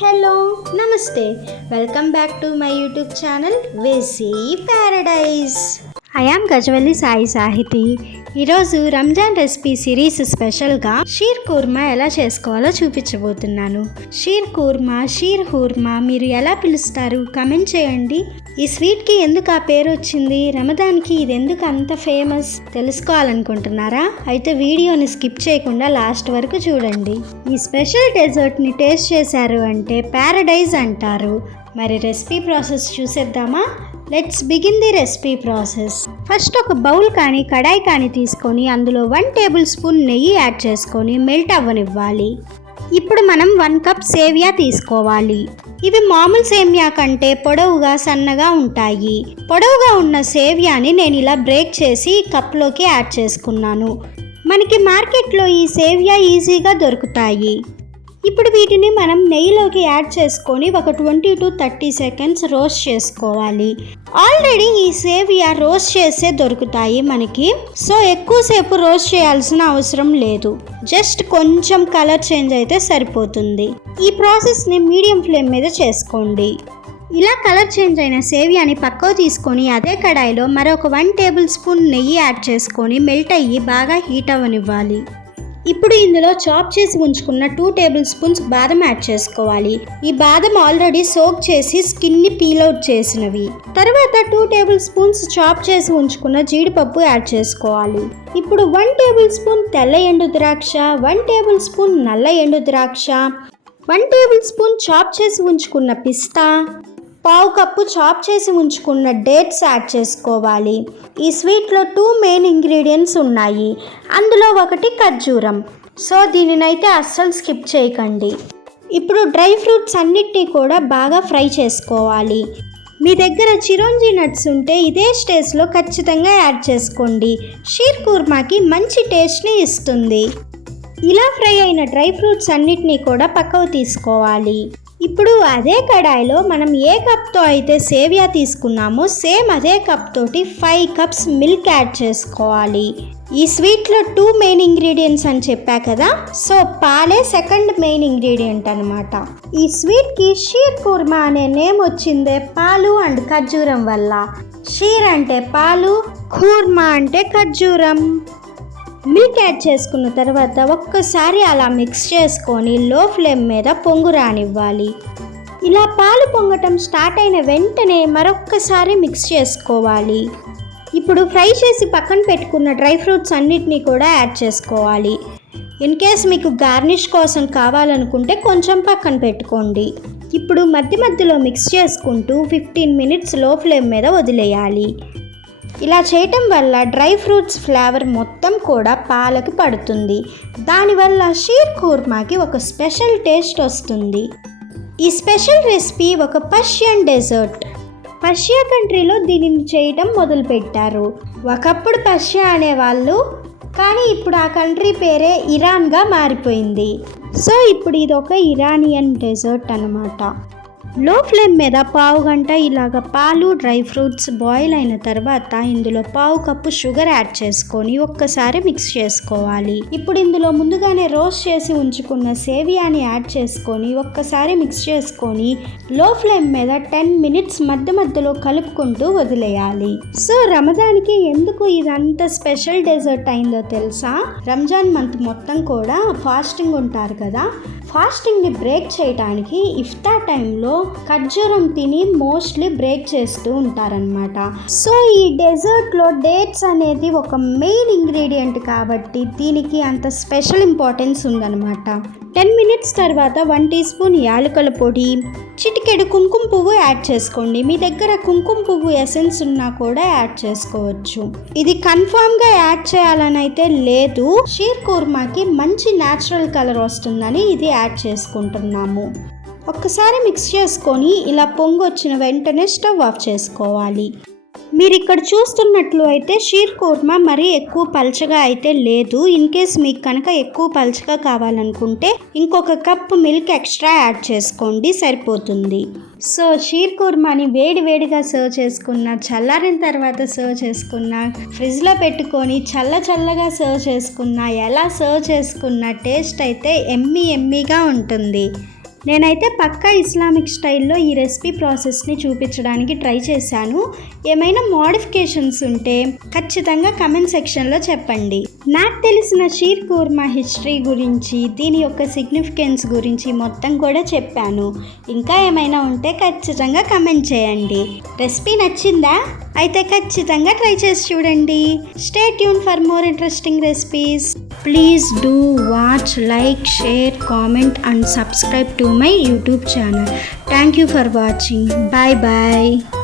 Hello నమస్తే welcome back to my YouTube channel వెసీ Paradise. I am Gajavalli Sai Sahithi. ఈరోజు Ramzan recipe series స్పెషల్గా షీర్ కుర్మా ఎలా చేసుకోవాలో చూపించబోతున్నాను. షీర్ కుర్మా, షీర్ హూర్మా మీరు ఎలా పిలుస్తారు కమెంట్ చేయండి. ఈ స్వీట్కి ఎందుకు ఆ పేరు వచ్చింది, రమదాన్కి ఇది ఎందుకు అంత ఫేమస్ తెలుసుకోవాలనుకుంటున్నారా? అయితే వీడియోని స్కిప్ చేయకుండా లాస్ట్ వరకు చూడండి. ఈ స్పెషల్ డెజర్ట్ని టేస్ట్ చేశారు అంటే ప్యారడైజ్ అంటారు. మరి రెసిపీ ప్రాసెస్ చూసేద్దామా? Let's begin the recipe process. First ఒక బౌల్ కానీ కడాయి కానీ తీసుకొని అందులో 1 టేబుల్ స్పూన్ నెయ్యి యాడ్ చేసుకొని మెల్ట్ అవ్వనివ్వాలి. ఇప్పుడు మనం 1 కప్ సేమియా తీసుకోవాలి. ఇవి మామూలు సేమియా కంటే పొడవుగా సన్నగా ఉంటాయి. పొడవుగా ఉన్న సేమియాని నేను ఇలా బ్రేక్ చేసి కప్లోకి యాడ్ చేసుకున్నాను. మనకి మార్కెట్లో ఈ సేమియా ఈజీగా దొరుకుతాయి. ఇప్పుడు వీటిని మనం నెయ్యిలోకి యాడ్ చేసుకొని ఒక 20 to 30 సెకండ్స్ రోస్ట్ చేసుకోవాలి. ఆల్రెడీ ఈ సేమియా రోస్ట్ చేసే దొరుకుతాయి మనకి, సో ఎక్కువసేపు రోస్ట్ చేయాల్సిన అవసరం లేదు. జస్ట్ కొంచెం కలర్ చేంజ్ అయితే సరిపోతుంది. ఈ ప్రాసెస్ని మీడియం ఫ్లేమ్ మీద చేసుకోండి. ఇలా కలర్ చేంజ్ అయిన సేమియాని పక్కకు తీసుకొని అదే కడాయిలో మరొక 1 టేబుల్ స్పూన్ నెయ్యి యాడ్ చేసుకొని మెల్ట్ అయ్యి బాగా హీట్ అవ్వనివ్వాలి. ఇప్పుడు ఇందులో చాప్ చేసి ఉంచుకున్న 2 టేబుల్ స్పూన్స్ బాదం యాడ్ చేసుకోవాలి. ఈ బాదం ఆల్రెడీ సోక్ చేసి స్కిన్ని పీల్ అవుట్ చేసినవి. తర్వాత 2 టేబుల్ స్పూన్స్ చాప్ చేసి ఉంచుకున్న జీడిపప్పు యాడ్ చేసుకోవాలి. ఇప్పుడు 1 టేబుల్ స్పూన్ తెల్ల ఎండు ద్రాక్ష, 1 టేబుల్ స్పూన్ నల్ల ఎండు ద్రాక్ష, 1 టేబుల్ స్పూన్ చాప్ చేసి ఉంచుకున్న పిస్తా, 1/2 కప్పు చాప్ చేసి ఉంచుకున్న డేట్స్ యాడ్ చేసుకోవాలి. ఈ స్వీట్లో 2 మెయిన్ ఇంగ్రీడియంట్స్ ఉన్నాయి. అందులో ఒకటి ఖర్జూరం. సో దీనినైతే అస్సలు స్కిప్ చేయకండి. ఇప్పుడు డ్రై ఫ్రూట్స్ అన్నిటినీ కూడా బాగా ఫ్రై చేసుకోవాలి. మీ దగ్గర చిరోంజీ నట్స్ ఉంటే ఇదే స్టేజ్లో ఖచ్చితంగా యాడ్ చేసుకోండి. షీర్ కుర్మాకి మంచి టేస్ట్ని ఇస్తుంది. ఇలా ఫ్రై అయిన డ్రై ఫ్రూట్స్ అన్నిటినీ కూడా పక్కకు తీసుకోవాలి. ఇప్పుడు అదే కడాయిలో మనం ఏ కప్తో అయితే సేమియా తీసుకున్నామో సేమ్ అదే కప్ తోటి 5 కప్స్ మిల్క్ యాడ్ చేసుకోవాలి. ఈ స్వీట్లో 2 మెయిన్ ఇంగ్రీడియంట్స్ అని చెప్పా కదా, సో పాలే సెకండ్ మెయిన్ ఇంగ్రీడియంట్ అనమాట. ఈ స్వీట్కి షీర్ కుర్మా అనే నేమ్ వచ్చిందే పాలు అండ్ ఖర్జూరం వల్ల. షీర్ అంటే పాలు, కుర్మా అంటే ఖర్జూరం. మిల్క్ యాడ్ చేసుకున్న తర్వాత ఒక్కసారి అలా మిక్స్ చేసుకొని లో ఫ్లేమ్ మీద పొంగు రానివ్వాలి. ఇలా పాలు పొంగటం స్టార్ట్ అయిన వెంటనే మరొక్కసారి మిక్స్ చేసుకోవాలి. ఇప్పుడు ఫ్రై చేసి పక్కన పెట్టుకున్న డ్రై ఫ్రూట్స్ అన్నిటినీ కూడా యాడ్ చేసుకోవాలి. ఇన్ కేస్ మీకు గార్నిష్ కోసం కావాలనుకుంటే కొంచెం పక్కన పెట్టుకోండి. ఇప్పుడు మధ్య మధ్యలో మిక్స్ చేసుకుంటూ 15 మినిట్స్ లో ఫ్లేమ్ మీద వదిలేయాలి. ఇలా చేయటం వల్ల డ్రై ఫ్రూట్స్ ఫ్లేవర్ మొత్తం కూడా పాలకి పడుతుంది. దానివల్ల షీర్ కుర్మాకి ఒక స్పెషల్ టేస్ట్ వస్తుంది. ఈ స్పెషల్ రెసిపీ ఒక పర్షియన్ డెజర్ట్. పర్షియా కంట్రీలో దీనిని చేయటం మొదలుపెట్టారు. ఒకప్పుడు పర్షియా అనేవాళ్ళు, కానీ ఇప్పుడు ఆ కంట్రీ పేరే ఇరాన్గా మారిపోయింది. సో ఇప్పుడు ఇది ఒక ఇరానియన్ డెజర్ట్ అన్నమాట. లో ఫ్లేమ్ మీద 1/2 గంట ఇలాగ పాలు డ్రై ఫ్రూట్స్ బాయిల్ అయిన తర్వాత ఇందులో 1/2 కప్పు షుగర్ యాడ్ చేసుకొని ఒక్కసారి మిక్స్ చేసుకోవాలి. ఇప్పుడు ఇందులో ముందుగానే రోస్ట్ చేసి ఉంచుకున్న సేమియాని యాడ్ చేసుకొని ఒక్కసారి మిక్స్ చేసుకొని లో ఫ్లేమ్ మీద 10 మినిట్స్ మధ్య మధ్యలో కలుపుకుంటూ వదిలేయాలి. సో రమదాన్కి ఎందుకు ఇదంత స్పెషల్ డెజర్ట్ అయిందో తెలుసా? రంజాన్ మంత్ మొత్తం కూడా ఫాస్టింగ్ ఉంటారు కదా, ఫాస్టింగ్ని బ్రేక్ చేయడానికి ఇఫ్తార్ టైంలో ఖర్జూరం తిని మోస్ట్లీ బ్రేక్ చేస్తూ ఉంటారనమాట. సో ఈ డెజర్ట్లో డేట్స్ అనేది ఒక మెయిన్ ఇంగ్రీడియంట్ కాబట్టి దీనికి అంత స్పెషల్ ఇంపార్టెన్స్ ఉందన్నమాట. 10 మినిట్స్ తర్వాత 1 టీ స్పూన్ యాలకుల పొడి, చిటికెడు కుంకుమ పువ్వు యాడ్ చేసుకోండి. మీ దగ్గర కుంకుమ పువ్వు ఎసెన్స్ ఉన్నా కూడా యాడ్ చేసుకోవచ్చు. ఇది కన్ఫామ్గా యాడ్ చేయాలని అయితే లేదు. షీర్ కుర్మాకి మంచి న్యాచురల్ కలర్ వస్తుందని ఇది యాడ్ చేసుకుంటున్నాము. ఒక్కసారి మిక్స్ చేసుకొని ఇలా పొంగు వచ్చిన వెంటనే స్టవ్ ఆఫ్ చేసుకోవాలి. మీరు ఇక్కడ చూస్తున్నట్లు అయితే షీర్ కుర్మా మరీ ఎక్కువ పల్చగా అయితే లేదు. ఇన్ కేస్ మీకు కనుక ఎక్కువ పల్చగా కావాలనుకుంటే ఇంకొక కప్ మిల్క్ ఎక్స్ట్రా యాడ్ చేసుకోండి, సరిపోతుంది. సో షీర్ కుర్మాని వేడిగా సర్వ్ చేసుకున్న, చల్లారిన తర్వాత సర్వ్ చేసుకున్న, ఫ్రిడ్జ్లో పెట్టుకొని చల్లగా సర్వ్ చేసుకున్న, ఎలా సర్వ్ చేసుకున్న టేస్ట్ అయితే ఎమ్మీగా ఉంటుంది. నేనైతే పక్కా ఇస్లామిక్ స్టైల్లో ఈ రెసిపీ ప్రాసెస్ని చూపించడానికి ట్రై చేశాను. ఏమైనా మోడిఫికేషన్స్ ఉంటే ఖచ్చితంగా కమెంట్ సెక్షన్లో చెప్పండి. నాకు తెలిసిన షీర్ కుర్మా హిస్టరీ గురించి, దీని యొక్క సిగ్నిఫికెన్స్ గురించి మొత్తం కూడా చెప్పాను. ఇంకా ఏమైనా ఉంటే ఖచ్చితంగా కమెంట్ చేయండి. రెసిపీ నచ్చిందా? అయితే ఖచ్చితంగా ట్రై చేసి చూడండి. Stay tune for more interesting recipes. Please do watch, like, share, comment and subscribe to my YouTube channel. Thank you for watching. Bye bye.